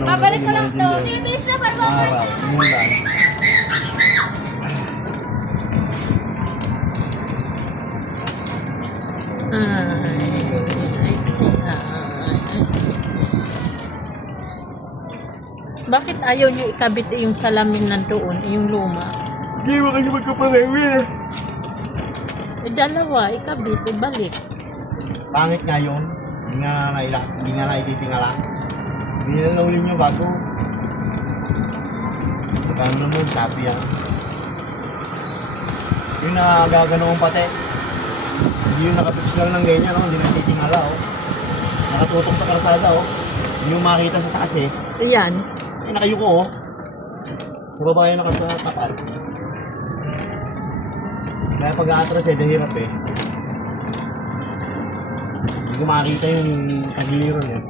panahon Babalik ko lang to. araw, Sibis na ba? umulan. Bakit ayaw nyo ikabit yung salamin nandoon, yung luma? Hindi mo kasi magkaparewi eh. Dalawa, ikabit, ibalik. Pangit nga yun. Hindi nga naititingala. Hindi na naulin nyo bago. Magkano naman, sabi yan. Yung nagaganoong pati. Hindi yung nakapix lang ng ganyan, no? Hindi natitingala, oh. Nakatutok sa karsada, oh. Hindi yung makita sa taas, eh. Ayan. Ay, nakayuko, oh. Sa babae nakatapat. Kaya pag-aatras, eh, dahirap, eh. Hindi ko makita yung tagiliran, eh.